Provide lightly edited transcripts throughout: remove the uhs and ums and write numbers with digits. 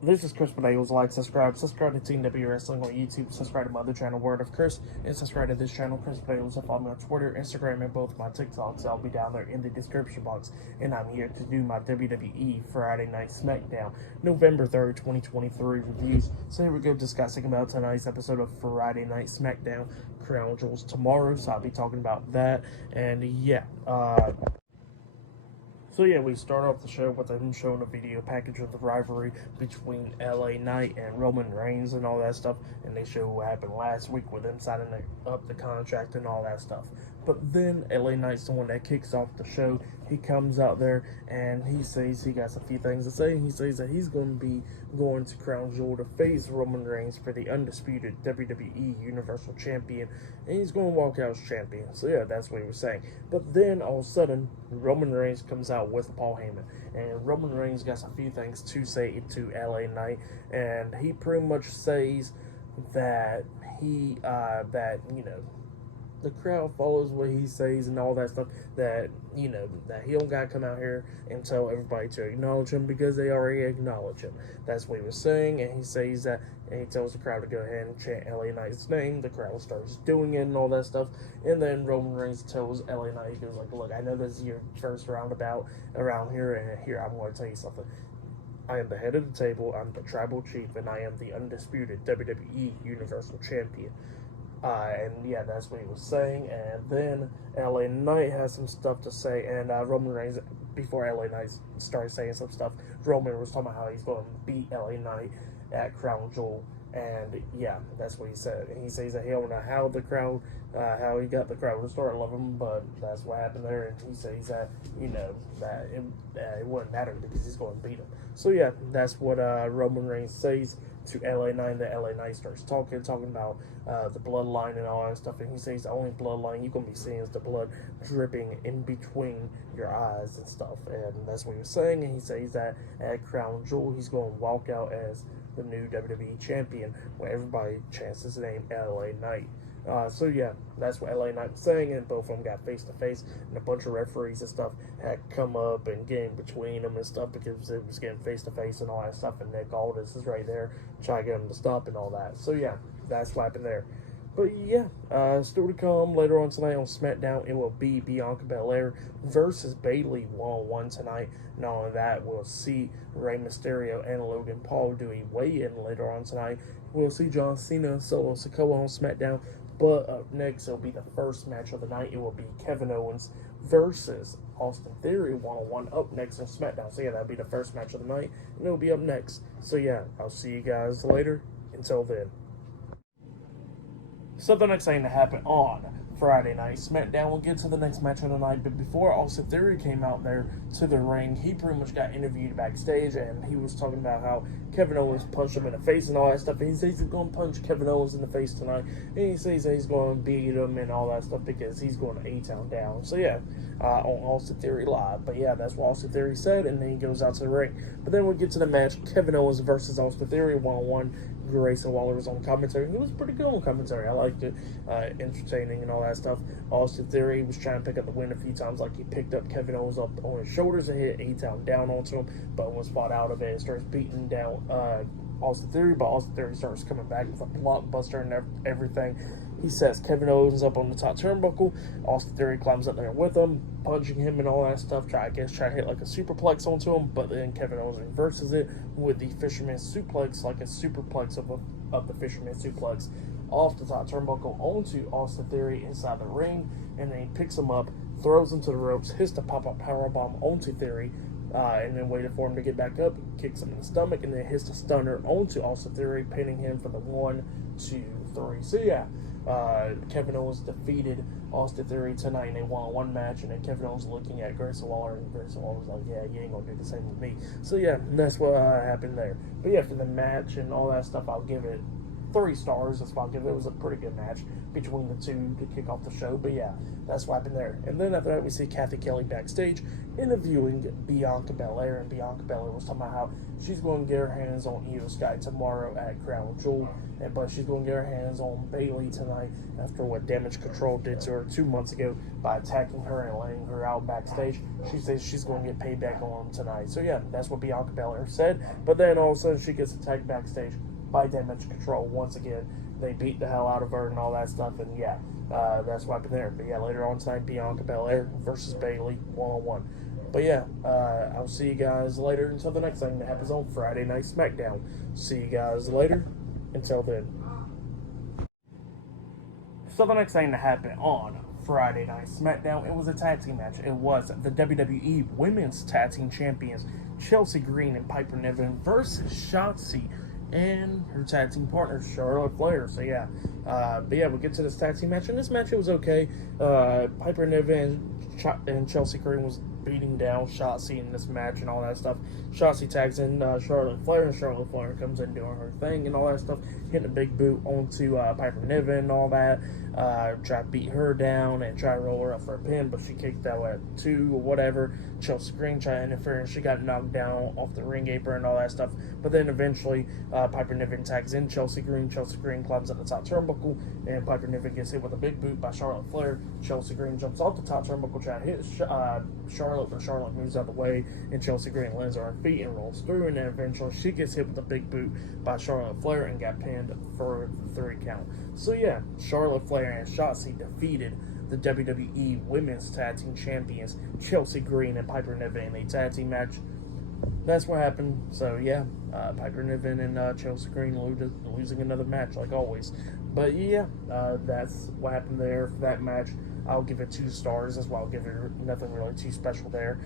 This is Chris Bedales. Like, subscribe to Team W Wrestling on YouTube, subscribe to my other channel, Word of Chris, and subscribe to this channel, Chris Bedales. And follow me on Twitter, Instagram, and both my TikToks. I'll be down there in the description box. And I'm here to do my WWE Friday Night SmackDown, November 3rd, 2023 reviews. So here we go, discussing about tonight's episode of Friday Night SmackDown, Crown Jewels tomorrow. So I'll be talking about that. And yeah, So yeah, we start off the show with them showing a video package of the rivalry between LA Knight and Roman Reigns and all that stuff, and they show what happened last week with them signing up the contract and all that stuff. But then LA Knight's the one that kicks off the show. He comes out there and he says he got a few things to say. He says that he's going to be going to Crown Jewel to face Roman Reigns for the undisputed WWE Universal Champion, and he's going to walk out as champion. So yeah, that's what he was saying. But then all of a sudden, Roman Reigns comes out with Paul Heyman, and Roman Reigns got a few things to say to LA Knight, and he pretty much says that the crowd follows what he says and all that stuff, that that he don't gotta come out here and tell everybody to acknowledge him because they already acknowledge him. That's what he was saying, and he says that, and he tells the crowd to go ahead and chant LA Knight's name. The crowd starts doing it and all that stuff, and then Roman Reigns tells LA Knight, he goes like, look, I know this is your first roundabout around here, and here I'm going to tell you something. I am the head of the table, I'm the tribal chief, and I am the undisputed WWE Universal Champion. And yeah, that's what he was saying. And then LA Knight has some stuff to say, and Roman Reigns, before LA Knight started saying some stuff, Roman was talking about how he's going to beat LA Knight at Crown Jewel. And yeah, that's what he said. And he says that he don't know how how he got the crowd to start loving him, but that's what happened there. And he says that, that it wouldn't matter because he's going to beat him. So yeah, that's what Roman Reigns says to LA Knight. That LA Knight starts talking about the bloodline and all that stuff. And he says the only bloodline you're going to be seeing is the blood dripping in between your eyes and stuff. And that's what he was saying. And he says that at Crown Jewel, he's going to walk out as the new WWE champion, where everybody chants his name, LA Knight. So yeah, that's what LA Knight was saying, and both of them got face to face, and a bunch of referees and stuff had come up and get in between them and stuff because it was getting face to face and all that stuff. And Nick Aldis is right there trying to get them to stop and all that. So yeah, that's what happened there. But yeah, still to come later on tonight on SmackDown, it will be Bianca Belair versus Bayley one-on-one tonight. Not only that, we'll see Rey Mysterio and Logan Paul do a weigh-in later on tonight. We'll see John Cena Solo Sikoa on SmackDown. But up next, it'll be the first match of the night. It will be Kevin Owens versus Austin Theory one-on-one up next on SmackDown. So yeah, that'll be the first match of the night, and it'll be up next. So yeah, I'll see you guys later. Until then. So the next thing to happen on Friday Night SmackDown, we'll get to the next match of the night, but before Austin Theory came out there to the ring, he pretty much got interviewed backstage, and he was talking about how Kevin Owens punched him in the face and all that stuff, and he says he's going to punch Kevin Owens in the face tonight, and he says that he's going to beat him and all that stuff because he's going to A-Town down. So yeah, on Austin Theory Live. But yeah, that's what Austin Theory said, and then he goes out to the ring. But then we get to the match, Kevin Owens versus Austin Theory one-on-one. Grayson Waller was on commentary. He was pretty good on commentary. I liked it. Entertaining and all that stuff. Austin Theory was trying to pick up the win a few times, like he picked up Kevin Owens up on his shoulders and hit A-Town down onto him, but Owens fought out of it and starts beating down Austin Theory, but Austin Theory starts coming back with a blockbuster and everything. He sets Kevin Owens up on the top turnbuckle. Austin Theory climbs up there with him, punching him and all that stuff. Try to hit like a superplex onto him, but then Kevin Owens reverses it with the fisherman suplex, like a superplex of the fisherman suplex off the top turnbuckle onto Austin Theory inside the ring, and then he picks him up, throws him to the ropes, hits the pop-up powerbomb onto Theory, and then waited for him to get back up, kicks him in the stomach, and then hits the stunner onto Austin Theory, pinning him for the 1, 2, 3. So yeah, Kevin Owens defeated Austin Theory tonight in a one-on-one match, and then Kevin Owens looking at Grayson Waller, and Grayson Waller was like, yeah, you ain't gonna do the same with me. So yeah, that's what happened there. But yeah, for the match and all that stuff, I'll give it 3 stars. That's why I give it. It was a pretty good match between the two to kick off the show. But yeah, that's what happened there. And then after that, we see Kathy Kelly backstage interviewing Bianca Belair, and Bianca Belair was talking about how she's going to get her hands on Io Sky tomorrow at Crown Jewel, but she's going to get her hands on Bayley tonight after what Damage Control did to her 2 months ago by attacking her and laying her out backstage. She says she's going to get payback on them tonight. So yeah, that's what Bianca Belair said. But then all of a sudden she gets attacked backstage by Damage Control once again. They beat the hell out of her and all that stuff, and yeah, that's what happened there. But yeah, later on tonight, Bianca Belair versus Bayley one-on-one. But yeah, I'll see you guys later until the next thing that happens on Friday Night SmackDown. See you guys later. Until then. So the next thing that happened on Friday Night SmackDown, it was a tag team match. It was the WWE Women's Tag Team Champions, Chelsea Green and Piper Niven versus Shotzi and her tag team partner, Charlotte Flair. So yeah, but yeah, we'll get to this tag team match. And this match, it was okay. Piper Niven and Chelsea Green was beating down Shotzi in this match and all that stuff. Shotzi tags in Charlotte Flair, and Charlotte Flair comes in doing her thing and all that stuff, hitting a big boot onto Piper Niven and all that. Try to beat her down and try to roll her up for a pin, but she kicked out at 2 or whatever. Chelsea Green tried to interfere, and she got knocked down off the ring apron and all that stuff. But then eventually, Piper Niven tags in Chelsea Green. Chelsea Green climbs up the top turnbuckle, and Piper Niven gets hit with a big boot by Charlotte Flair. Chelsea Green jumps off the top turnbuckle, trying to hit Charlotte, but Charlotte moves out of the way, and Chelsea Green lands on her feet and rolls through, and then eventually she gets hit with a big boot by Charlotte Flair and got pinned for the 3 count. So yeah, Charlotte Flair and Shotzi defeated the WWE Women's Tag Team Champions, Chelsea Green and Piper Niven, in a tag team match. That's what happened. So yeah, Piper Niven and Chelsea Green losing another match like always. But yeah, that's what happened there for that match. I'll give it 2 stars. That's why I'll give it nothing really too special there.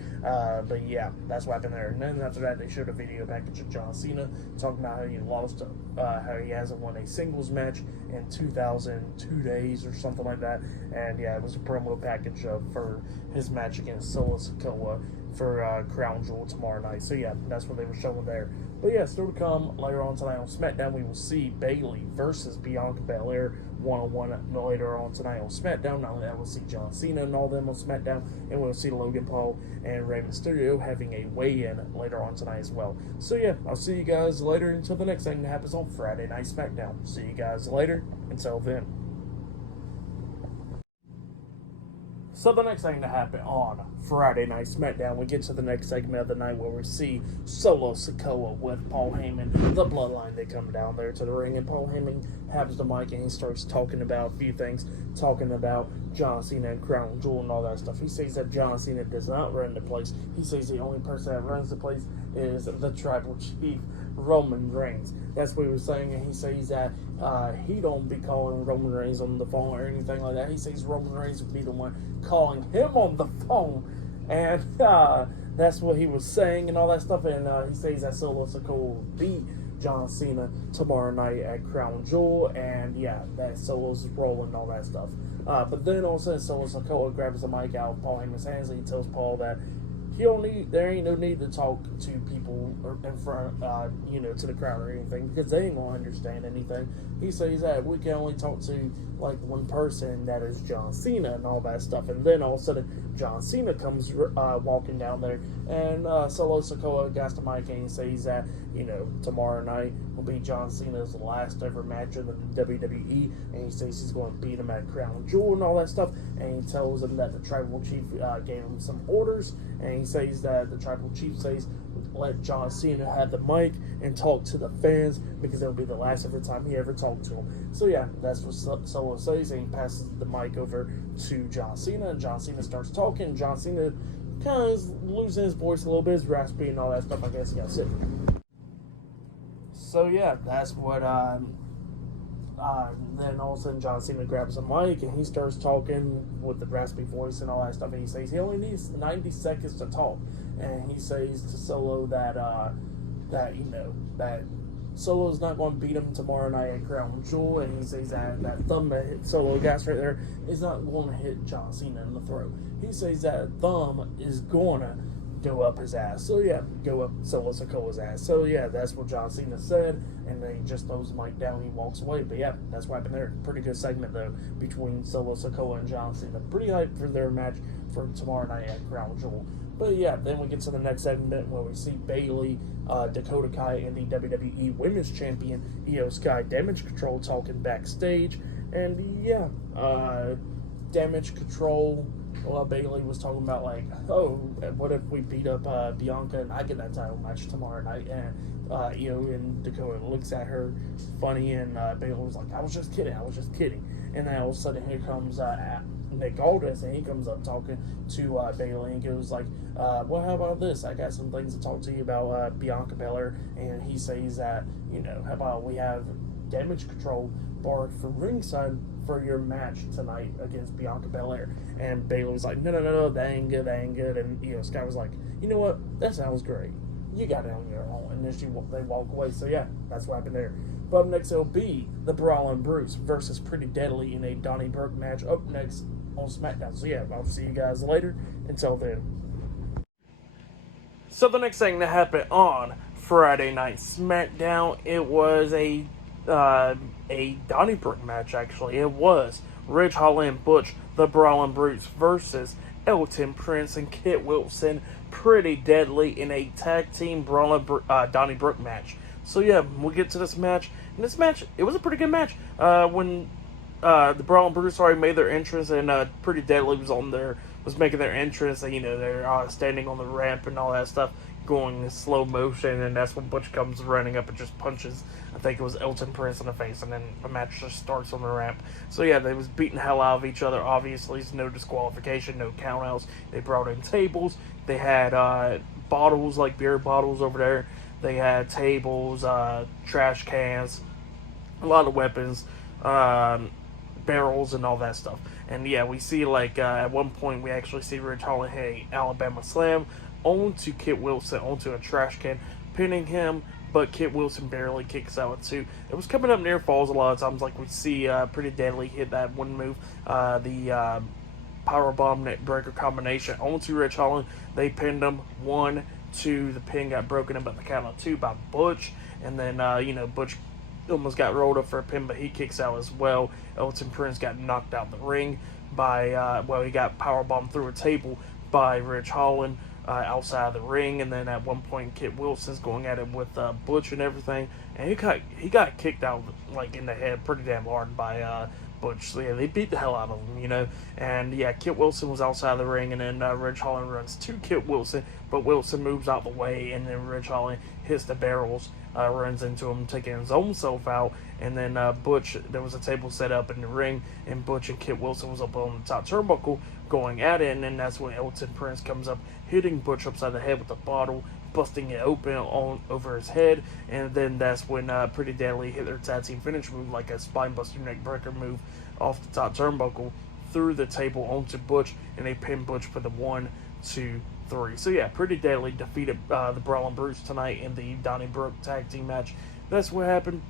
But yeah, that's what happened there. And then after that, they showed a video package of John Cena talking about how he lost, how he hasn't won a singles match in 2,002 days or something like that. And yeah, it was a promo package for his match against Solo Sikoa for Crown Jewel tomorrow night. So yeah, that's what they were showing there. But yeah, still to come later on tonight on SmackDown, we will see Bayley versus Bianca Belair one-on-one later on tonight on SmackDown. Not only that, we'll see John Cena and all them on SmackDown, and we'll see Logan Paul and Rey Mysterio having a weigh-in later on tonight as well. So yeah, I'll see you guys later until the next thing that happens on Friday Night SmackDown. See you guys later. Until then. So the next thing to happen on Friday Night SmackDown, we get to the next segment of the night where we see Solo Sikoa with Paul Heyman, the Bloodline. They come down there to the ring, and Paul Heyman has the mic and he starts talking about a few things, talking about John Cena and Crown Jewel and all that stuff. He says that John Cena does not run the place. He says the only person that runs the place is the Tribal Chief, Roman Reigns. That's what he was saying, and he says that he don't be calling Roman Reigns on the phone or anything like that. He says Roman Reigns would be the one calling him on the phone, and that's what he was saying and all that stuff. And he says that Solo Sikoa will beat John Cena tomorrow night at Crown Jewel, and yeah, that Solo's rolling and all that stuff. But then all of a sudden, Solo Sikoa grabs the mic out of Paul Heyman's hands, and he tells Paul that there ain't no need to talk to people or in front, to the crowd or anything, because they ain't gonna understand anything. He says that we can only talk to like one person, that is John Cena and all that stuff. And then all of a sudden, John Cena comes walking down there, and Solo Sikoa got the mic and he says that tomorrow night will be John Cena's last ever match in the WWE, and he says he's going to beat him at Crown Jewel and all that stuff. And he tells him that the Tribal Chief gave him some orders, and he says that the Tribal Chief says let John Cena have the mic and talk to the fans, because it'll be the last ever time he ever talked to them. So yeah, that's what Solo says, and he passes the mic over to John Cena, and John Cena starts talking. John Cena kind of is losing his voice a little bit, is raspy and all that stuff. I guess he got sick. So yeah, that's what then all of a sudden John Cena grabs a mic and he starts talking with the raspy voice and all that stuff, and he says he only needs 90 seconds to talk. And he says to Solo that that Solo's not going to beat him tomorrow night at Crown Jewel, and he says that thumb that hit Solo got right there is not going to hit John Cena in the throat. He says that thumb is going to go up his ass. So yeah, go up Solo Sikoa's ass. So yeah, that's what John Cena said, and then he just throws the mic down, he walks away. But yeah, that's what happened there. Pretty good segment though between Solo Sikoa and John Cena. Pretty hyped for their match for tomorrow night at Crown Jewel. But yeah, then we get to the next segment where we see Bayley, Dakota Kai, and the WWE Women's Champion Io Sky Damage Control talking backstage. And yeah, Damage Control, Bayley was talking about like, oh, what if we beat up Bianca and I get that title match tomorrow night? And Io and Dakota looks at her funny, and Bayley was like, I was just kidding. And then all of a sudden here comes Nick Aldis, and he comes up talking to Bayley and goes like, well, how about this? I got some things to talk to you about Bianca Belair. And he says that, how about we have Damage Control barred from ringside for your match tonight against Bianca Belair. And Bayley was like, no, that ain't good. And Sky was like, you know what? That sounds great. You got it on your own. And then they walk away. So yeah, that's what happened there. But up next, it'll be the Brawlin' Bruce versus Pretty Deadly in a Donnybrook match up next on SmackDown. So yeah, I'll see you guys later. Until then. So the next thing that happened on Friday Night SmackDown, it was a Donnybrook match. Actually, it was Ridge Holland and Butch, the Brawlin' Bruce versus Elton Prince and Kit Wilson, Pretty Deadly in a tag team Donnybrook match. So yeah, we'll get to this match. And this match, it was a pretty good match. When the Brawlin' Bruce already made their entrance, and Pretty Deadly was making their entrance, and they're standing on the ramp and all that stuff, going in slow motion, and that's when Butch comes running up and just punches, I think it was Elton Prince in the face, and then the match just starts on the ramp. So yeah, they was beating the hell out of each other. Obviously, there's no disqualification, no countouts. They brought in tables. They had bottles, like beer bottles over there. They had tables, trash cans, a lot of weapons, barrels, and all that stuff. And yeah, we see at one point we actually see Ridge Holland hit a Alabama Slam onto Kit Wilson, onto a trash can, pinning him, but Kit Wilson barely kicks out at two. It was coming up near falls a lot of times, like we see Pretty Deadly hit that one move, the powerbomb neck breaker combination onto Ridge Holland. They pinned him 1, 2. The pin got broken up at the count of 2 by Butch, and then Butch almost got rolled up for a pin, but he kicks out as well. Elton Prince got knocked out the ring by he got powerbombed through a table by Ridge Holland outside of the ring, and then at one point Kit Wilson's going at it with Butch and everything, and he got kicked out in the head pretty damn hard by Butch. So yeah, they beat the hell out of him, and yeah, Kit Wilson was outside the ring, and then Ridge Holland runs to Kit Wilson, but Wilson moves out the way, and then Ridge Holland hits the barrels, runs into him, taking his own self out, and then Butch, there was a table set up in the ring, and Butch and Kit Wilson was up on the top turnbuckle going at it, and then that's when Elton Prince comes up, hitting Butch upside the head with a bottle, busting it open over his head, and then that's when Pretty Deadly hit their tag team finish move, like a spinebuster neck breaker move off the top turnbuckle through the table onto Butch, and they pinned Butch for the 1, 2, 3. So yeah, Pretty Deadly defeated the Brawlin' Bruce tonight in the Donnybrook tag team match. That's what happened.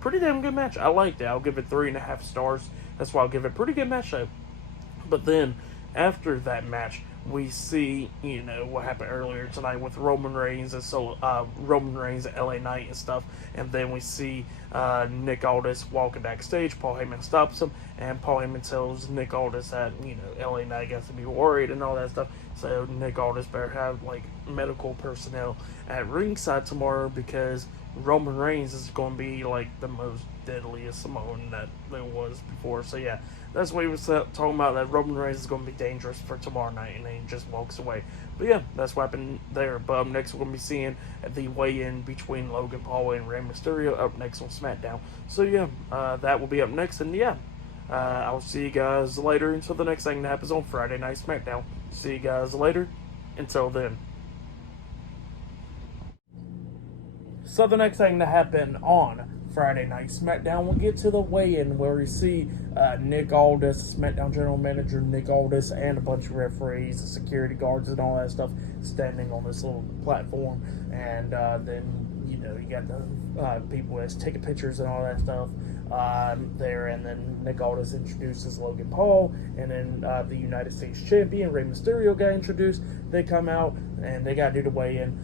Pretty damn good match. I liked it. I'll give it 3.5 stars. That's why I'll give it pretty good match though. But then after that match, we see, what happened earlier tonight with Roman Reigns and Roman Reigns and LA Knight and stuff. And then we see Nick Aldis walking backstage. Paul Heyman stops him, and Paul Heyman tells Nick Aldis that, LA Knight has to be worried and all that stuff. So Nick Aldis better have medical personnel at ringside tomorrow, because Roman Reigns is going to be the most deadliest Samoan that there was before. So yeah, that's what he was talking about, that Roman Reigns is going to be dangerous for tomorrow night, and then he just walks away. But yeah, that's what happened there. But up next, we're going to be seeing the weigh-in between Logan Paul and Rey Mysterio up next on SmackDown. So yeah, that will be up next, and yeah, I'll see you guys later until the next thing that happens on Friday Night SmackDown. See you guys later. Until then. So the next thing that happened on Friday Night SmackDown, we'll get to the weigh-in where we see Nick Aldis, SmackDown General Manager Nick Aldis, and a bunch of referees, security guards, and all that stuff standing on this little platform. And then, you got the people that's taking pictures and all that stuff there. And then Nick Aldis introduces Logan Paul, and then the United States Champion Rey Mysterio got introduced. They come out, and they got to do the weigh-in.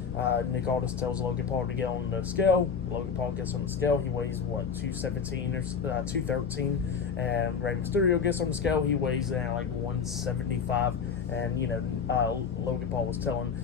Nick Aldis tells Logan Paul to get on the scale. Logan Paul gets on the scale. He weighs, 217 or 213. And Rey Mysterio gets on the scale. He weighs like 175. And, Logan Paul was telling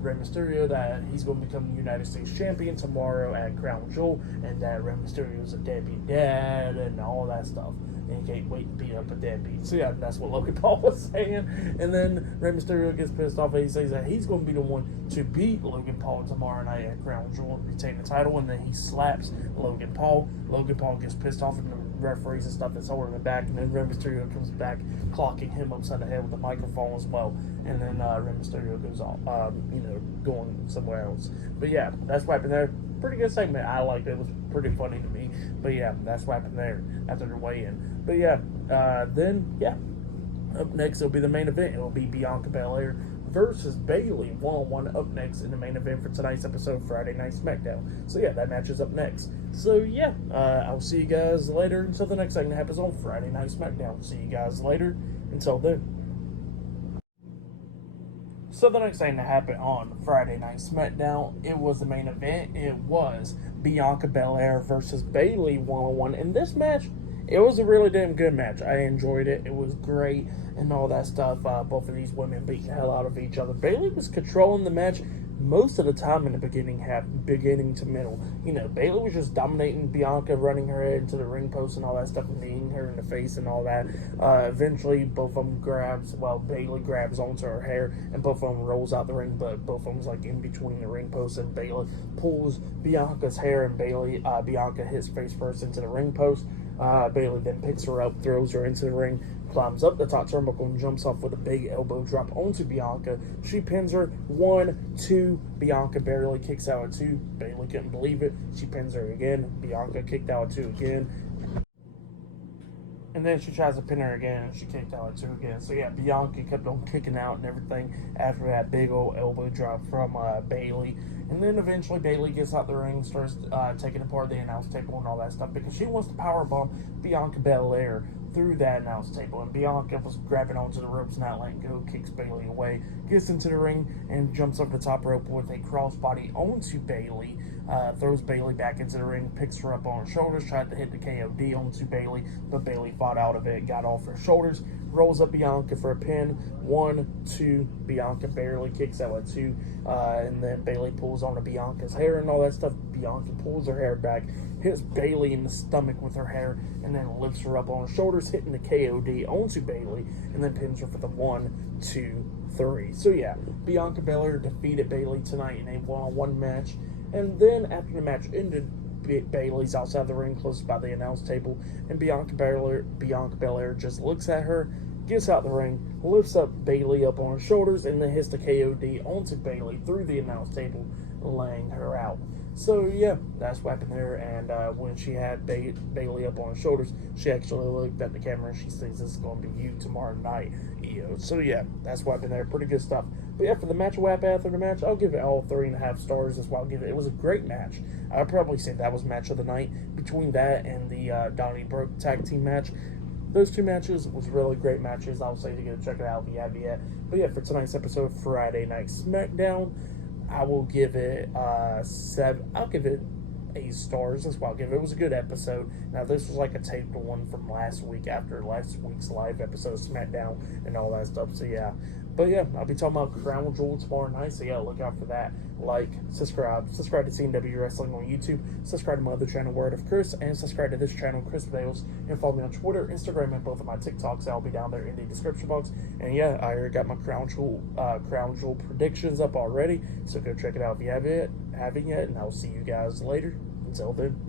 Rey Mysterio that he's going to become United States champion tomorrow at Crown Jewel, and that Rey Mysterio is a deadbeat dad and all that stuff. And he can't wait to beat up a deadbeat. So yeah, that's what Logan Paul was saying. And then Rey Mysterio gets pissed off and he says that he's going to be the one to beat Logan Paul tomorrow night at Crown Jewel and retain the title. And then he slaps Logan Paul. Logan Paul gets pissed off and the referees and stuff is holding him back. And then Rey Mysterio comes back, clocking him upside the head with a microphone as well. And then Rey Mysterio goes off, going somewhere else. But yeah, that's what happened there. Pretty good segment. I liked it. It was pretty funny to me. But yeah, that's what happened there after the weigh-in. But yeah, up next it'll be the main event. It'll be Bianca Belair versus Bayley, one-on-one up next in the main event for tonight's episode of Friday Night SmackDown. So yeah, that match is up next. So yeah, I'll see you guys later until the next segment happens on Friday Night SmackDown. See you guys later. Until then. So the next thing that happened on Friday Night SmackDown, it was the main event. It was Bianca Belair versus Bayley one-on-one. In this match, it was a really damn good match. I enjoyed it. It was great and all that stuff. Both of these women beat the hell out of each other. Bayley was controlling the match most of the time in the beginning to middle. Bayley was just dominating Bianca, running her head into the ring post and all that stuff, and kneeing her in the face and all that. Eventually, both of them Bayley grabs onto her hair, and both of them rolls out the ring, but both of them's like in between the ring posts, and Bayley pulls Bianca's hair, and Bianca hits face first into the ring post. Bayley then picks her up, throws her into the ring, climbs up the top turnbuckle and jumps off with a big elbow drop onto Bianca. She pins her 1-2. Bianca barely kicks out at 2. Bayley couldn't believe it. She pins her again. Bianca kicked out at 2 again. And then she tries to pin her again, and she kicked out at 2 again. So yeah, Bianca kept on kicking out and everything after that big old elbow drop from Bayley. And then eventually Bayley gets out the ring, starts taking apart the announce table and all that stuff because she wants to powerbomb Bianca Belair through that announce table. And Bianca was grabbing onto the ropes, not letting go, kicks Bayley away, gets into the ring, and jumps over the top rope with a crossbody onto Bayley. Throws Bayley back into the ring, picks her up on her shoulders, tried to hit the KOD onto Bayley, but Bayley fought out of it, got off her shoulders, rolls up Bianca for a pin. 1-2. Bianca barely kicks out at 2. And then Bayley pulls onto Bianca's hair and all that stuff. Bianca pulls her hair back, hits Bayley in the stomach with her hair, and then lifts her up on her shoulders, hitting the KOD onto Bayley, and then pins her for the 1-2-3. So yeah, Bianca Belair defeated Bayley tonight in a one-on-one match. And then after the match ended, Bayley's outside the ring, close by the announce table, and Bianca Belair just looks at her, gets out the ring, lifts up Bayley up on her shoulders, and then hits the KOD onto Bayley through the announce table, laying her out. So yeah, that's what happened there. And when she had Bayley up on her shoulders, she actually looked at the camera and she says, "This is going to be you tomorrow night." So yeah, that's what happened there. Pretty good stuff. But yeah, for the match WAP after the match, I'll give it all 3.5 stars. That's why I'll give it. It was a great match. I'd probably say that was match of the night. Between that and the Donnie Brooke tag team match, those two matches was really great matches. I'll say to go check it out if you haven't yet. But yeah, for tonight's episode of Friday Night SmackDown, I will give it 7. I'll give it 8 stars. That's why I'll give it. It was a good episode. Now, this was like a taped one from last week after last week's live episode of SmackDown and all that stuff. So yeah. But yeah, I'll be talking about Crown Jewel tomorrow night. So yeah, look out for that. Like, subscribe to CNW Wrestling on YouTube. Subscribe to my other channel, Word of Chris, and subscribe to this channel, Chris Bales. And follow me on Twitter, Instagram, and both of my TikToks. I'll be down there in the description box. And yeah, I already got my Crown Jewel predictions up already. So go check it out if you haven't yet. And I'll see you guys later. Until then.